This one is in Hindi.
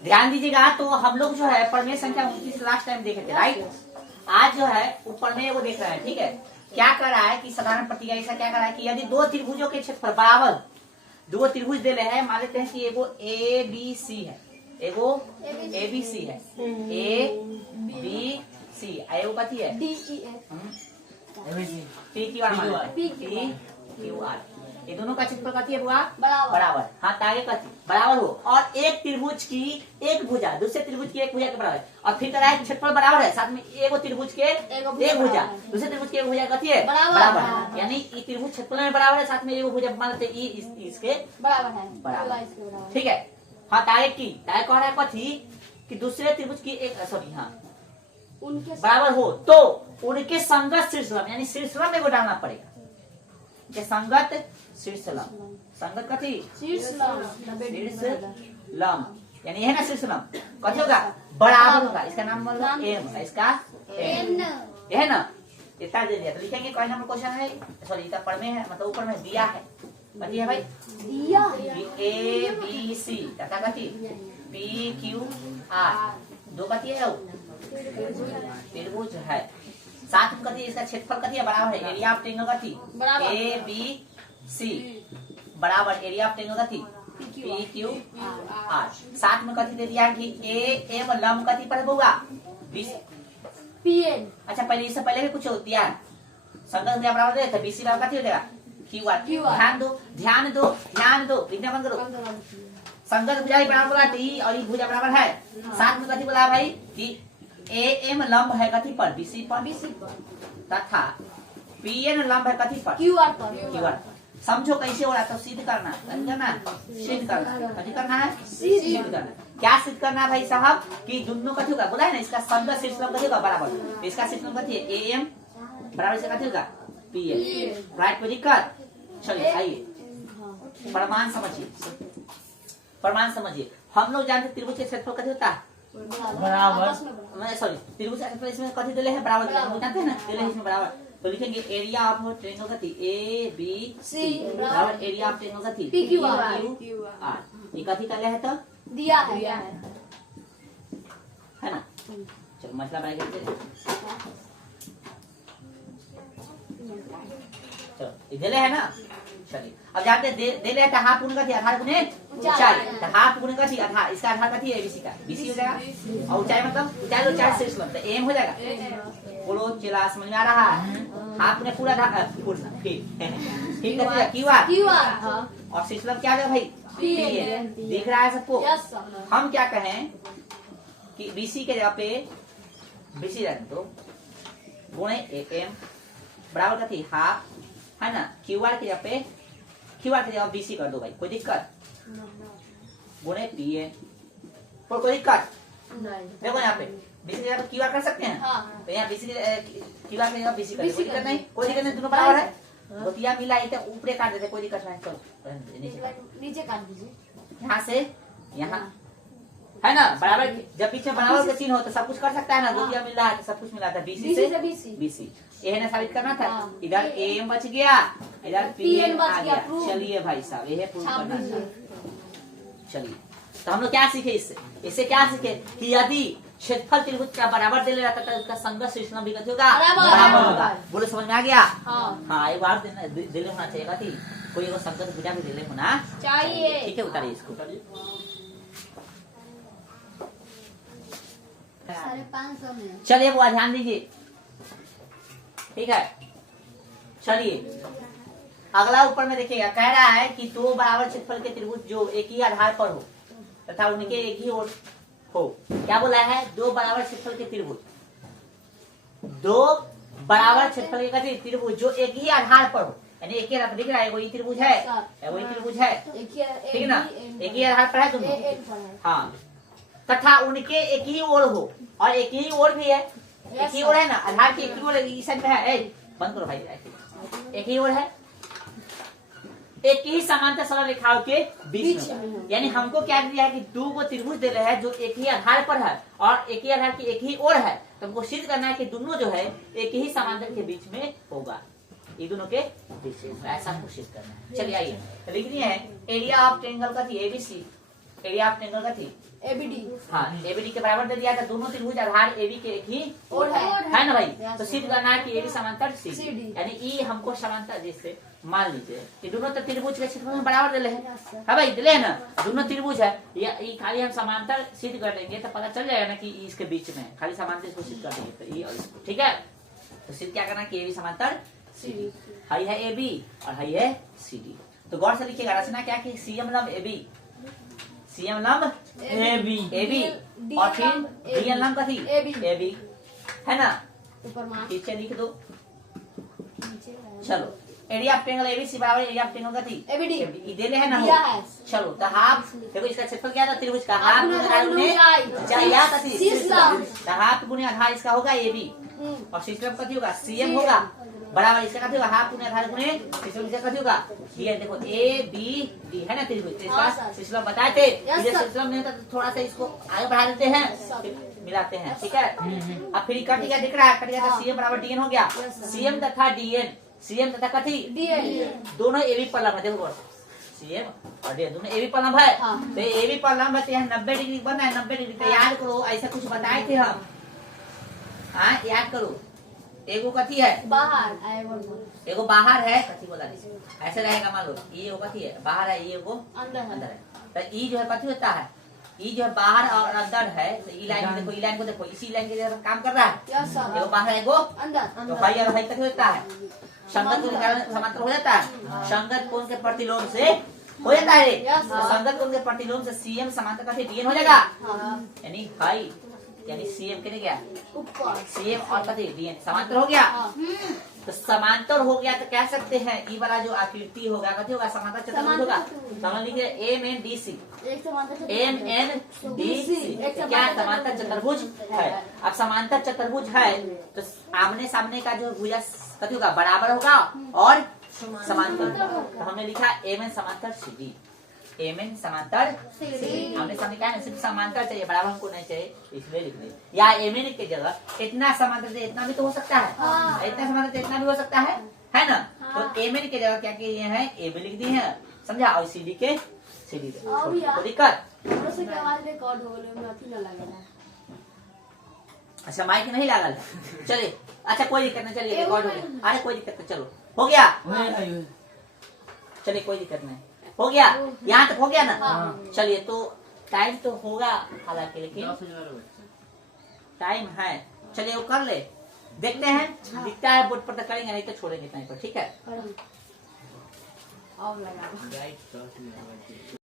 ध्यान दीजिएगा। तो हम लोग जो है प्रमेय संख्या 29 लास्ट टाइम देखे थे, राइट। आज जो है वो प्रमेय वो देख रहे हैं, ठीक है। क्या कर रहा है कि साधारण प्रतिक्रिया ऐसा क्या कर रहा है कि यदि दो त्रिभुजों के क्षेत्रफल बराबर, दो त्रिभुज दे रहे हैं, मान लेते हैं कि एगो ए बी सी है, एगो ए बी सी है, ए बी सी, एगो कथी है D E F P Q R, ये दोनों का क्षेत्रफल कथी है बुआ बराबर। हाँ, तागे कथी बराबर हो, और एक त्रिभुज की एक भुजा दूसरे त्रिभुज की एक भुजा के बराबर है, और फिर कह रहा है क्षेत्रफल बराबर है, साथ में एगो त्रिभुज के एक भुजा दूसरे त्रिभुज के एक भुजा कथी है बराबर, यानी ये त्रिभुज क्षेत्रफल में बराबर है, साथ में एगो भुजा मान लेते इसके बराबर है, ठीक है। हाँ, तागे की तागे कह रहा है कथी कि दूसरे त्रिभुज की एक सॉरी हाँ उनके बराबर हो तो उनके संगत शीर्षलम, यानी शीर्षलम में वो डालना पड़ेगा, के संगत शीर्षलम, संगत कथी शीर्षलम, यानी है ना शीर्षलम कथी होगा बराबर होगा, इसका नाम एम होगा, इसका एन है ना, इतना दे दिया। तो लिखेंगे कोई नंबर क्वेश्चन है, सॉरी इतना पढ़ में है, मतलब ऊपर में दिया है, कथी है भाई दिया ए बी सी तथा कथी पी क्यू आर, दो कथी है त्रिभुज है, साथ में कथी इसका क्षेत्रफल कथी है बराबर है, एरिया ऑफ ट्रायंगल कथी ए बी सी बराबर एरिया ऑफ ट्रायंगल कथी पी क्यू आर, साथ में कथी दे दिया कि ए एम लंब कथी पर होगा पी एन। अच्छा, पहले इससे पहले भी कुछ दिया है, संगत भुजा बराबर दे तो बीसी बराबर कथी हो जाएगा क्यू आर। ध्यान दो ध्यान दो ध्यान दो, लिखना बंद करो। संगत भुजा बराबर बोला टी और ये भुजा बराबर है, साथ में कथी बोला भाई कि ए एम लंब है कथी पर बीसी पर तथा पी एन लंब है कथी पर क्यू आर पर। समझो कैसे हो रहा है, तो सिद्ध करना सिद्ध करना कथी करना है सिद्ध करना। क्या सिद्ध करना है भाई साहब कि दोनों कथी होगा बोला है ना, इसका संगत शीर्षलम कथी होगा बराबर, तो इसका शीर्षलम कथी है ए एम बराबर इसका कथी होगा पी एन, राइट। कोई दिक्कत? चलिए आइए प्रमाण समझिए, प्रमाण समझिए। हम लोग जानते त्रिभुज के क्षेत्रफल कथी होता है बराबर, सॉरी त्रिभुज का क्षेत्रफल इसमें कथी दिले है बराबर, जानते हैं ना दिले इसमें बराबर, तो लिखेंगे एरिया ऑफ ट्रायंगल कथी ए बी सी बराबर एरिया ऑफ ट्रायंगल कथी पी क्यू आर। ये कथी कर है तो दिया है ना। चलो मसला बना के चलो दिले है ना। चलिए अब जानते दिले है हाफ गुण कथी आधार गुणे ऊंचाई, तो हाफ गुण कथी आधार, इसका आधार कथी है बीसी का, बीसी हो जाएगा, और ऊंचाई मतलब ऊंचाई तो ऊंचाई शीर्षलम तो एम हो जाएगा। बोलो चिल्ला समझ में आ रहा है? हाफ ने पूरा पूर्ण ठीक है क्यू आर और शीर्षलम क्या है भाई पी एन, दिख रहा है सबको। हम क्या कहें कि बीसी के जगह पे बीसी रख दो गुणे एम बराबर कथी हाफ है ना, क्यू आर की जगह पे क्यू आर की जगह बीसी कर दो भाई, कोई दिक्कत? गुणे पी एन, कोई दिक्कत नहीं। देखो यहाँ पे बीसी की जगह क्यू आर कर सकते हैं, हाँ। तो यहाँ बीसी क्यू आर की जगह बीसी कर दो, कोई दिक्कत नहीं, कोई दिक्कत नहीं, दोनों बराबर है। रोटियां मिला इधर ऊपर काट देते, कोई दिक्कत नहीं। चलो नीचे काट दीजिए, यहाँ से यहाँ है ना बराबर, जब बीच में बराबर का चिन्ह हो तो सब कुछ कर सकता है ना, रोटियां मिल रहा है तो सब कुछ मिला था बीसी से बीसी, ये है ना साबित करना था। इधर एम बच गया, इधर पी एन आ गया। चलिए भाई साहब ये प्रूव करना था। चलिए तो हम लोग क्या सीखे इससे, इससे क्या सीखे कि यदि क्षेत्रफल त्रिभुज का बराबर दे रहता है उसका संगत शीर्षलम भी कथी होगा बराबर होगा। बोलो समझ में आ गया? हाँ एक बार दिले होना चाहिए कथी, कोई एगो संगत भुजा भी दिले होना चाहिए, ठीक है। उतारिए इसको, 550 में। चलिए वो ध्यान दीजिए, ठीक है। चलिए अगला ऊपर में देखिएगा, कह रहा है कि दो बराबर क्षेत्रफल के त्रिभुज जो एक ही आधार पर हो तथा उनके एक ही ओर हो। क्या बोला है? दो बराबर क्षेत्रफल के त्रिभुज, दो बराबर क्षेत्रफल के त्रिभुज जो एक ही आधार पर हो, यानी एक ही दिख रहा है, वही त्रिभुज है, वही त्रिभुज है, ठीक है ना, एक ही आधार पर है दोनों, हाँ। तथा उनके एक ही ओर हो, और एक ही ओर भी है, एक ही ओर है ना, आधार की एक ही ओर इस साइड में है, बंद करो भाई, एक ही ओर है, एक ही समांतर सरल रेखाओं के बीच में। यानी हमको क्या दिया है कि दो को त्रिभुज दे रहे हैं जो एक ही आधार पर है और एक ही आधार की एक ही ओर है, तो हमको सिद्ध करना है कि दोनों जो है एक ही समांतर के बीच में होगा, ये दोनों के बीच में, ऐसा हमको सिद्ध करना है। चलिए आइए लिखनी है एरिया ऑफ ट्रायंगल का एबीसी एरिया ऑफ ट्रायंगल का थी ABD। हाँ एबीडी के बराबर दे दिया था। दोनों त्रिभुज आधार एबी के एक ही और है ना भाई। Yes, तो sir। सिद्ध करना है कि एबी समांतर CD। सीडी यानी ई हमको समांतर जिससे मान लीजिए कि दोनों तो त्रिभुज के क्षेत्रफल में बराबर दिले हैं। Yes, sir। हाँ भाई दिले है ना, दोनों त्रिभुज है या ई खाली हम समांतर सिद्ध कर देंगे तो पता चल जाएगा ना कि ई इसके बीच में है। खाली समांतर इसको सिद्ध कर देंगे तो ई और इसको, ठीक है। तो सिद्ध क्या करना कि एबी समांतर सीडी, हाई है एबी और हाई है सीडी। तो गौर से लिखिएगा रचना क्या कि सीएम लंब एबी, सीएम लंब एबी एबी और फिर डीएन लंब का थी एबी है ना। ऊपर मार्क नीचे लिख दो। नीचे है। चलो एरिया ऑफ ट्रायंगल एबीसी बराबर एरिया ऑफ ट्रायंगल का थी ABD। ये दे रहे हैं ना हो। दिया है। चलो तो हाफ देखो इसका क्षेत्रफल क्या था त्रिभुज का, हाफ गुना गुना आधार गुने गुना चाहिए था थी शीर्ष लंब। तो हाफ गुने आधार इसका होगा एबी और शीर्ष लंब कथी होगा सीएम होगा बराबर इसका कथी होगा हाफ गुने आधार गुने शीर्ष लंब इसका कथी होगा ये देखो ए बी डी है ना त्रिभुज। तो हाँ, इसका सर। शीर्ष लंब बताए थे। Yes, ये sir। शीर्ष लंब नहीं होता तो थोड़ा सा इसको आगे बढ़ा देते हैं फिर मिलाते हैं, ठीक है। अब फिर कट गया दिख रहा है, कट गया तो हाँ। सीएम बराबर डीएन हो गया। Yes, sir। सीएम तथा डीएन, सीएम तथा कथी DN। दोनों एबी पर लंब है। देखो सीएम और डीएन दोनों एबी पर लंब है। हाँ। तो एबी पर लंब है तो यहाँ 90 डिग्री बना है। 90 डिग्री तो याद करो ऐसा कुछ बताए थे हम। हाँ याद करो एगो कथी है बाहर आएगा एगो बाहर है कथी बोला ऐसे रहेगा मान लो ये एगो कथी है बाहर है ये एगो अंदर अंदर है। है। तो ई जो है कथी होता है ई जो है बाहर और अंदर है। तो ई लाइन देखो ई लाइन को देखो इसी लाइन के जगह काम कर रहा है। Yes sir. एगो बाहर है एगो अंदर तो भाई और भाई कथी होता है संगत कोण के कारण समांतर हो जाता है। संगत कोण के प्रतिलोम से हो जाता है। Yes, तो sir। संगत कोण के प्रतिलोम से सीएम समांतर का डीएन हो जाएगा हाँ। यानी हाई यानी सीएम के गया ऊपर सीएम और कथी डीएन समांतर हो गया। हाँ। तो समांतर हो गया तो कह सकते हैं ई वाला जो आकृति होगा कथी होगा समांतर चतुर्भुज होगा। समझ लीजिए एम एन डी सी एक समांतर एम एन डी सी क्या समांतर चतुर्भुज है। अब समांतर चतुर्भुज है तो आमने सामने का जो भुजा कथी होगा बराबर होगा और समांतर। तो हमने लिखा एम एन समांतर सी डी, एम एन समांतर CD। हमने सामने क्या है सिर्फ समांतर चाहिए बराबर हमको नहीं चाहिए इसलिए लिख दिए। या एम एन के जगह इतना समांतर से इतना भी तो हो सकता है। हाँ। इतना समांतर से इतना भी हो सकता है ना। हाँ। तो एम एन के जगह क्या किए हैं ए भी लिख दिए हैं समझा और सी डी के सी डी और यार। कोई दिक्कत। हमरो से क्या आवाज रिकॉर्ड हो गले में अथी ना लगेला। अच्छा माइक नहीं लागल है चलिए अच्छा कोई दिक्कत नहीं चलिए रिकॉर्ड हो गया। अरे कोई दिक्कत नहीं चलो हो गया चलिए कोई दिक्कत नहीं हो गया यहाँ तक हो गया ना। हाँ। चलिए तो टाइम तो होगा हालांकि लेकिन टाइम है। चलिए वो कर ले देखते हैं दिखता है बोर्ड पर तो करेंगे नहीं तो छोड़ेंगे टाइम पर, ठीक है। और लगा